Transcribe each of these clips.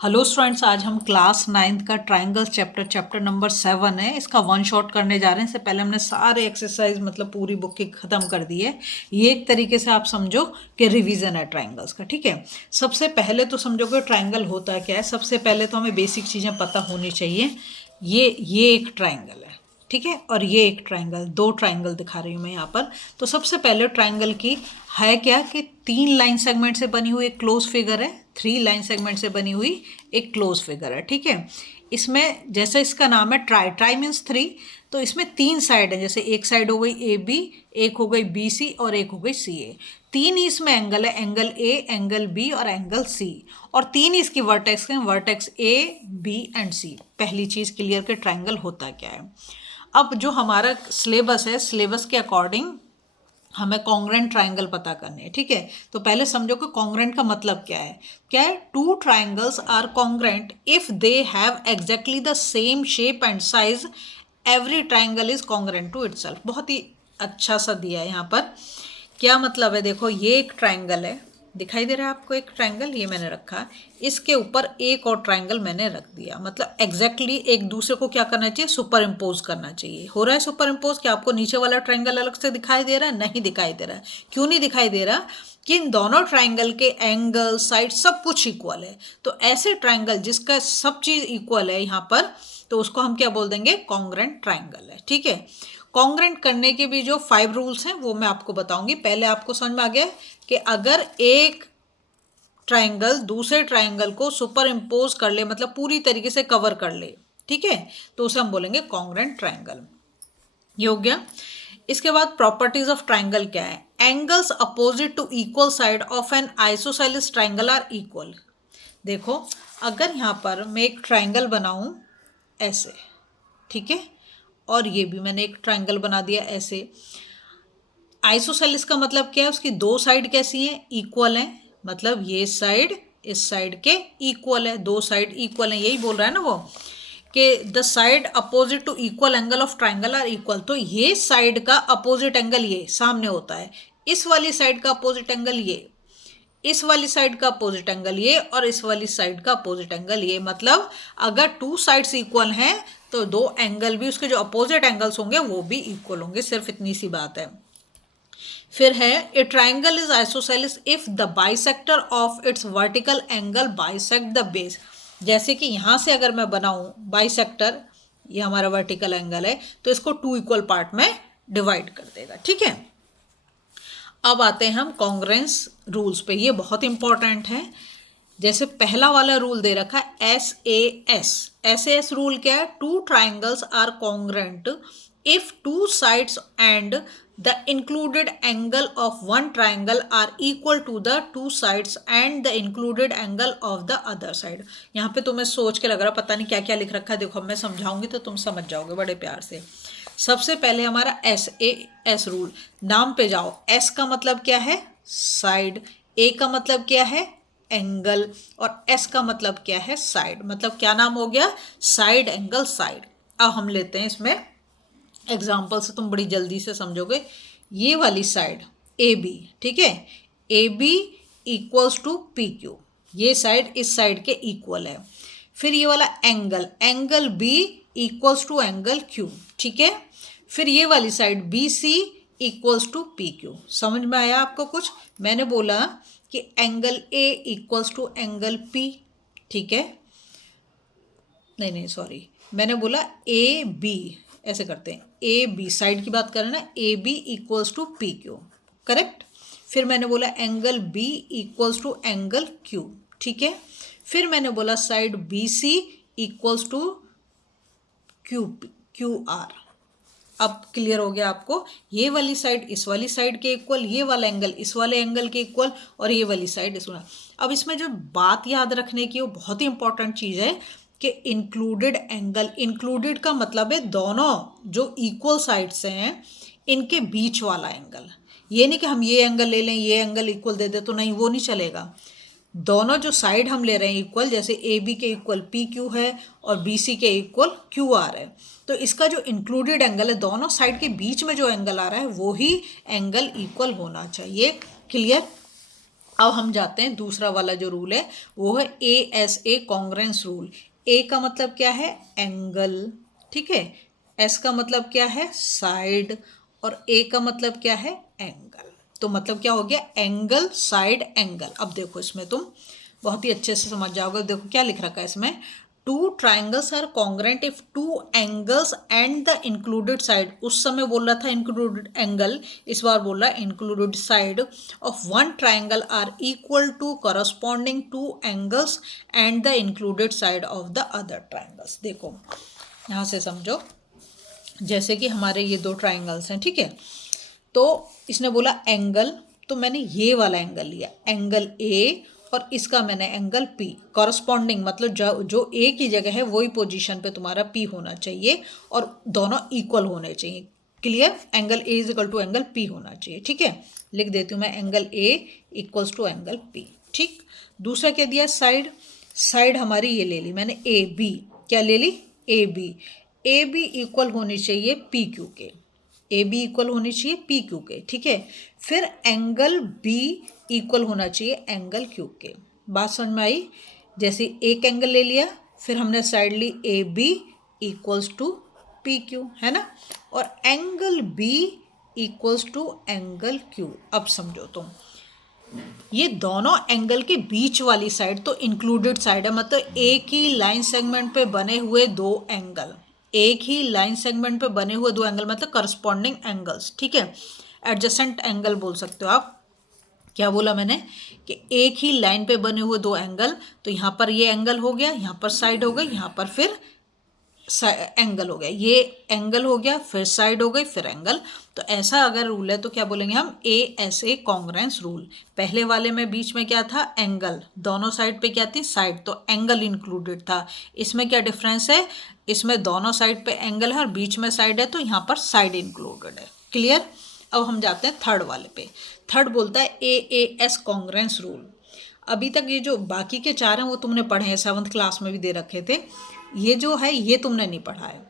Hello students, आज हम class 9th का ट्रायंगल चैप्टर नंबर 7 है। इसका वन शॉट करने जा रहे हैं। इससे पहले हमने सारे एक्सरसाइज मतलब पूरी बुक की ख़त्म कर दी है। ये एक तरीके से आप समझो कि रिवीजन है ट्रायंगल्स का। ठीक है, सबसे पहले तो समझो कि ट्रायंगल होता क्या है। सबसे पहले तो हमें बेसिक चीज़ें पता होनी चाहिए। ये एक ट्रायंगल है, ठीक है, और ये एक ट्रायंगल, दो ट्रायंगल दिखा रही हूँ मैं यहाँ पर। तो सबसे पहले ट्रायंगल की है क्या कि 3 लाइन सेगमेंट से बनी हुई एक क्लोज फिगर है, 3 लाइन सेगमेंट से बनी हुई एक क्लोज फिगर है। ठीक है, इसमें जैसे इसका नाम है ट्राई मीन्स 3, तो इसमें 3 साइड है। जैसे एक साइड हो गई ए बी, एक हो गई बी सी और एक हो गई सी ए। 3 ही इसमें एंगल है, एंगल ए, एंगल बी और एंगल सी। और 3 ही इसकी वर्टेक्स हैं, वर्टेक्स ए बी एंड सी। पहली चीज़ क्लियर कि ट्रायंगल होता क्या है। अब जो हमारा सिलेबस है, सिलेबस के अकॉर्डिंग हमें कॉन्ग्रेंट ट्रायंगल पता करने हैं। ठीक है, तो पहले समझो कि कॉन्ग्रेंट का मतलब क्या है। क्या है? Two triangles are congruent if they have exactly the same shape and size. Every triangle is congruent to itself. बहुत ही अच्छा सा दिया है यहाँ पर। क्या मतलब है? देखो, ये एक ट्रायंगल है, दिखाई दे रहा है आपको एक ट्रायंगल, ये मैंने रखा। इसके ऊपर एक और ट्रायंगल मैंने रख दिया। मतलब एग्जैक्टली एक दूसरे को क्या करना चाहिए? सुपर इम्पोज करना चाहिए। हो रहा है सुपर इम्पोज? क्या आपको नीचे वाला ट्रायंगल अलग से दिखाई दे रहा है? नहीं दिखाई दे रहा है। क्यों नहीं दिखाई दे रहा? कि इन दोनों ट्रायंगल के एंगल, साइड सब कुछ इक्वल है। तो ऐसे ट्रायंगल जिसका सब चीज़ इक्वल है यहाँ पर, तो उसको हम क्या बोल देंगे? कॉन्ग्रेंट ट्रायंगल है। ठीक है, कॉन्ग्रेंट करने के भी जो 5 रूल्स हैं वो मैं आपको बताऊंगी। पहले आपको समझ में आ गया कि अगर एक ट्रायंगल दूसरे ट्रायंगल को सुपर इम्पोज कर ले, मतलब पूरी तरीके से कवर कर ले, ठीक है, तो उसे हम बोलेंगे कॉन्ग्रेंट ट्रायंगल। ये हो गया। इसके बाद प्रॉपर्टीज ऑफ ट्रायंगल क्या है? Angles opposite to equal side of an isosceles triangle are equal. देखो, अगर यहाँ पर मैं एक ट्रायंगल बनाऊं ऐसे, ठीक है, और ये भी मैंने एक ट्रायंगल बना दिया ऐसे। आइसोसेलेस का मतलब क्या है? उसकी दो साइड कैसी हैं? इक्वल हैं। मतलब ये साइड इस साइड के इक्वल है, दो साइड इक्वल हैं, यही बोल रहा है ना वो, कि the side opposite to equal angle of triangle are equal. तो ये साइड का अपोजिट एंगल ये सामने होता है, इस वाली साइड का अपोजिट एंगल ये, इस वाली साइड का अपोजिट एंगल ये, और इस वाली साइड का अपोजिट एंगल ये। मतलब अगर टू साइड्स इक्वल हैं तो दो एंगल भी, उसके जो अपोजिट एंगल्स होंगे वो भी इक्वल होंगे। सिर्फ इतनी सी बात है। फिर है ए triangle is isosceles if the bisector of its vertical angle bisect the base. जैसे कि यहाँ से अगर मैं बनाऊँ बाइसेक्टर, ये हमारा वर्टिकल एंगल है, तो इसको 2 इक्वल पार्ट में डिवाइड कर देगा। ठीक है, अब आते हैं हम कॉन्ग्रेंस रूल्स पे। ये बहुत इंपॉर्टेंट है। जैसे पहला वाला रूल दे रखा है SAS रूल क्या है? Two triangles are congruent if two sides and the included angle of one triangle are equal to the two sides and the included angle of the other side. यहाँ पे तुम्हें सोच के लग रहा पता नहीं क्या क्या लिख रखा है। देखो, मैं समझाऊंगी तो तुम समझ जाओगे बड़े प्यार से। सबसे पहले हमारा SAS रूल, नाम पे जाओ। S का मतलब क्या है? साइड। A का मतलब क्या है? एंगल। और S का मतलब क्या है? साइड। मतलब क्या नाम हो गया? Side, angle, side. अब हम लेते हैं इसमें एग्जाम्पल से, तुम बड़ी जल्दी से समझोगे। ये वाली साइड AB, ठीक है, AB इक्वल्स टू PQ, ये साइड इस साइड के इक्वल है। फिर ये वाला angle, angle B equals to angle Q, ठीक है। फिर ये वाली side BC equals to PQ। समझ में आया आपको कुछ? मैंने बोला कि angle A equals to angle P, ठीक है, नहीं सॉरी, मैंने बोला AB, ऐसे करते हैं, AB साइड की बात करें ना, AB equals to PQ, correct. फिर मैंने बोला angle B equals to angle Q, ठीक है। फिर मैंने बोला side BC equals to QR। अब क्लियर हो गया आपको? ये वाली साइड इस वाली साइड के इक्वल, ये वाला एंगल इस वाले एंगल के इक्वल, और ये वाली साइड इस वाला। अब इसमें जो बात याद रखने की वो बहुत ही इंपॉर्टेंट चीज़ है कि इंक्लूडेड एंगल। इंक्लूडेड का मतलब है दोनों जो इक्वल साइड्स हैं इनके बीच वाला एंगल। ये नहीं कि हम ये एंगल ले लें, ये एंगल इक्वल दे दे, तो नहीं, वो नहीं चलेगा। दोनों जो साइड हम ले रहे हैं इक्वल, जैसे AB के इक्वल PQ है और BC के इक्वल QR है, तो इसका जो इंक्लूडेड एंगल है, दोनों साइड के बीच में जो एंगल आ रहा है वो ही एंगल इक्वल होना चाहिए। क्लियर? अब हम जाते हैं दूसरा वाला जो रूल है वो है ASA कॉन्ग्रेंस रूल। ए का मतलब क्या है, एंगल, ठीक है। एस का मतलब क्या है, साइड, और ए का मतलब क्या है, एंगल। तो मतलब क्या हो गया, एंगल साइड एंगल। अब देखो इसमें तुम बहुत ही अच्छे से समझ जाओगे। देखो क्या लिख रखा है इसमें, two triangles are congruent if two angles and the included side. उस समय बोल रहा था इंक्लूडेड एंगल, इस बार बोल रहा है included side of one triangle are equal to corresponding two angles and the included side of the other triangles. देखो यहाँ से समझो, जैसे कि हमारे ये दो ट्राइंगल्स हैं, ठीक है। तो इसने बोला एंगल, तो मैंने ये वाला एंगल लिया, एंगल ए, और इसका मैंने एंगल पी। कॉरस्पॉन्डिंग मतलब जो ए की जगह है वही पोजीशन पे तुम्हारा पी होना चाहिए, और दोनों इक्वल होने चाहिए। Clear, angle A is equal to angle P होना चाहिए, ठीक है। लिख देती हूँ मैं, angle A equals to angle P, ठीक। दूसरा क्या दिया, साइड। साइड हमारी ये ले ली मैंने, ए बी। क्या ले ली, A B. A B equal होनी चाहिए पी क्यू के, ए बी इक्वल होनी चाहिए पी क्यू के, ठीक है। फिर एंगल बी इक्वल होना चाहिए एंगल क्यू के। बात समझ में आई। जैसे एक एंगल ले लिया, फिर हमने साइड ली A B equals to P Q, है ना, और angle B equals to angle Q. अब समझो तुम, ये दोनों एंगल के बीच वाली साइड तो इंक्लूडेड साइड है, मतलब एक ही लाइन सेगमेंट पे बने हुए दो एंगल, एक ही लाइन सेगमेंट पे बने हुए दो एंगल मतलब करस्पॉन्डिंग एंगल्स, ठीक है। एडजेसेंट एंगल बोल सकते हो आप। क्या बोला मैंने कि एक ही लाइन पे बने हुए दो एंगल, तो यहाँ पर ये एंगल हो गया, यहाँ पर साइड हो गई, यहाँ पर फिर एंगल हो गया, ये एंगल हो गया, फिर साइड हो गई, फिर एंगल। तो ऐसा अगर रूल है तो क्या बोलेंगे हम, ASA कॉन्ग्रेंस रूल। पहले वाले में बीच में क्या था, एंगल, दोनों साइड पे क्या थी, साइड, तो एंगल इंक्लूडेड था। इसमें क्या डिफरेंस है, इसमें दोनों साइड पे एंगल है और बीच में साइड है, तो यहाँ पर साइड इंक्लूडेड है। क्लियर। अब हम जाते हैं थर्ड वाले पे। थर्ड बोलता है AAS कॉन्ग्रेंस रूल। अभी तक ये जो बाकी के चार हैं वो तुमने पढ़े हैं, 7th क्लास में भी दे रखे थे। ये जो है ये तुमने नहीं पढ़ा है।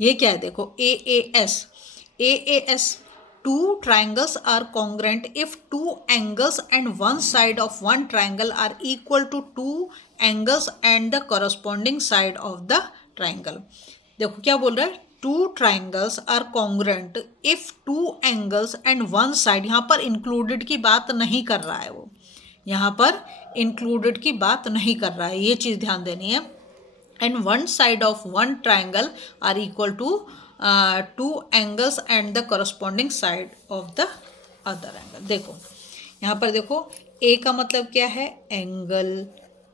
ये क्या है, देखो AAS। AAS, two triangles are congruent if two angles and one side of one triangle are equal to two angles and the corresponding side of the triangle. देखो क्या बोल रहा है, two triangles are congruent if two angles and one side. यहाँ पर included की बात नहीं कर रहा है वो, यहाँ पर इंक्लूडेड की बात नहीं कर रहा है, ये चीज़ ध्यान देनी है। And one side of one triangle are equal to two angles and the corresponding side of the other angle. देखो यहाँ पर देखो, ए का मतलब क्या है, एंगल,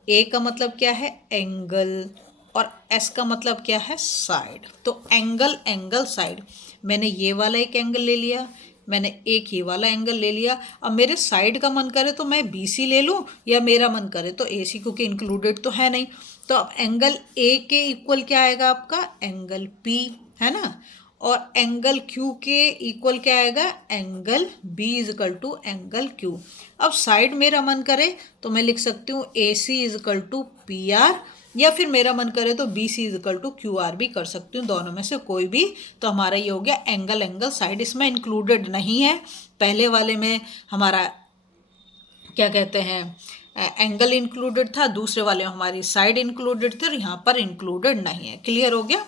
ए का मतलब क्या है, एंगल, और एस का मतलब क्या है, साइड। तो एंगल एंगल साइड, मैंने ये वाला एक एंगल ले लिया, मैंने एक ये वाला एंगल ले लिया। अब मेरे साइड का मन करे तो मैं BC ले लूँ, या मेरा मन करे तो AC, क्योंकि इंक्लूडेड तो है नहीं। तो अब एंगल A के इक्वल क्या आएगा आपका, एंगल P, है ना, और एंगल Q के इक्वल क्या आएगा, angle B is equal to angle Q। अब साइड मेरा मन करे तो मैं लिख सकती हूँ AC is equal to PR, या फिर मेरा मन करे तो BC is equal to QR भी कर सकती हूँ, दोनों में से कोई भी। तो हमारा ये हो गया एंगल एंगल साइड, इसमें इंक्लूडेड नहीं है। पहले वाले में हमारा क्या कहते हैं, एंगल इंक्लूडेड था, दूसरे वाले में हमारी साइड इंक्लूडेड थी, और यहाँ पर इंक्लूडेड नहीं है। क्लियर हो गया।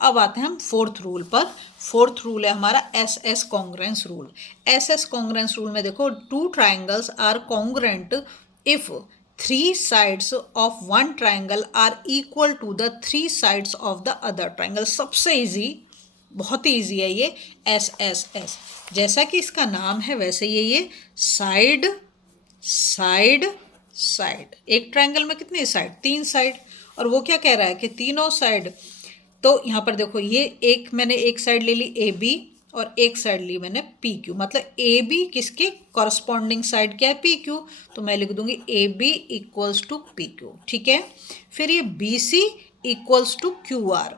अब आते हैं हम फोर्थ रूल पर। फोर्थ रूल है हमारा SS congruence rule. SS congruence rule में देखो, two triangles are congruent if three sides of one triangle are equal to the three sides of the other triangle. सबसे इजी, बहुत ही easy है ये SSS। जैसा कि इसका नाम है वैसे ये साइड साइड साइड। एक ट्रायंगल में कितनी साइड, तीन साइड, और वो क्या कह रहा है कि तीनों साइड। तो यहाँ पर देखो, ये एक मैंने एक साइड ले ली AB, और एक साइड ली मैंने PQ, मतलब AB किसके कॉरस्पॉन्डिंग साइड क्या है, PQ। तो मैं लिख दूंगी AB इक्वल्स टू PQ, ठीक है। फिर ये BC equals to QR,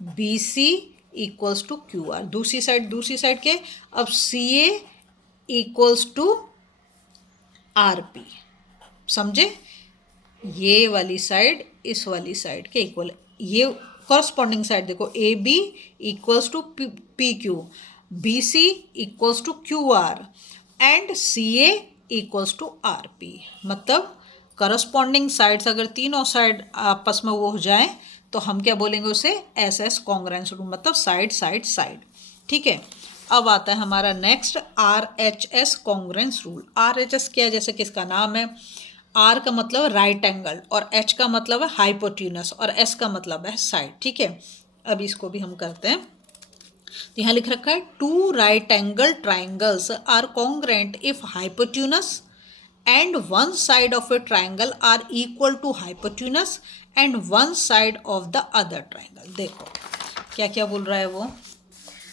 BC equals to QR, दूसरी साइड के। अब CA इक्वल्स टू RP, समझे, ये वाली साइड इस वाली साइड के इक्वल। ये कॉरस्पॉन्डिंग साइड देखो, AB equals to PQ, BC equals to QR, and CA equals to R P. मतलब करस्पॉन्डिंग साइड्स अगर तीनों साइड आपस में वो हो जाए तो हम क्या बोलेंगे उसे, एस एस कॉन्ग्रुएंस रूल, मतलब साइड साइड साइड। ठीक है, अब आता है हमारा next R H S congruence rule. R H S क्या है, जैसे किसका नाम है, आर का मतलब राइट एंगल और एच का मतलब है हाइपोटेन्यूस और एस का मतलब है साइड। ठीक है, अब इसको भी हम करते हैं। तो यहाँ लिख रखा है two right angle triangles are congruent if hypotenuse and one side of a triangle are equal to hypotenuse and one side of the other triangle। देखो क्या क्या बोल रहा है वो।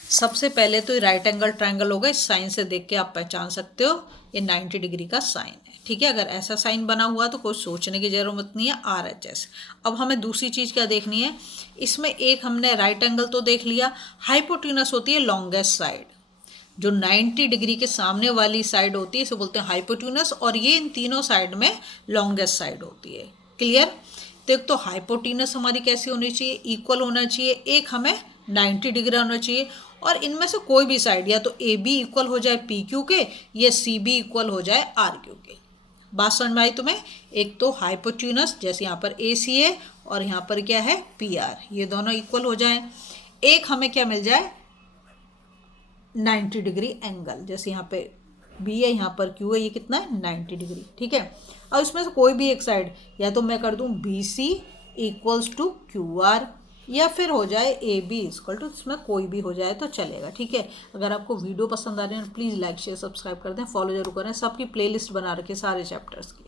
सबसे पहले तो ये राइट एंगल ट्राइंगल होगा, इस साइन से देख के आप पहचान सकते हो ये 90 डिग्री का साइन है। ठीक है, अगर ऐसा साइन बना हुआ तो कोई सोचने की जरूरत नहीं है, आर एच एस। अब हमें दूसरी चीज़ क्या देखनी है, इसमें एक हमने राइट एंगल तो देख लिया, हाइपोटेन्यूस होती है लॉन्गेस्ट साइड, जो 90 डिग्री के सामने वाली साइड होती है इसे बोलते हैं हाइपोटेन्यूस, और ये इन तीनों साइड में लॉन्गेस्ट साइड होती है। क्लियर। तो एक तो हाइपोटेन्यूस हमारी कैसी होनी चाहिए, इक्वल होना चाहिए, एक हमें 90 डिग्री होना चाहिए, और इनमें से कोई भी साइड या तो ए बी इक्वल हो जाए पी क्यू के या सी बी इक्वल हो जाए आर क्यू के। बात समझ में आई तुम्हें। एक तो हाइपोटेन्यूस जैसे यहाँ पर ए सी है और यहाँ पर क्या है पी आर, ये दोनों इक्वल हो जाए। एक हमें क्या मिल जाए 90 डिग्री एंगल, जैसे यहाँ पे बी है यहाँ पर क्यू है, ये कितना है 90 डिग्री। ठीक है, अब इसमें से कोई भी एक साइड या तो मैं कर दूँ B C equals to Q R या फिर हो जाए ए बी इक्वल टू, इसमें कोई भी हो जाए तो चलेगा। ठीक है, अगर आपको वीडियो पसंद आ रही है प्लीज़ लाइक शेयर सब्सक्राइब कर दें, फॉलो जरूर करें। सबकी प्लेलिस्ट बना रखी है सारे चैप्टर्स की।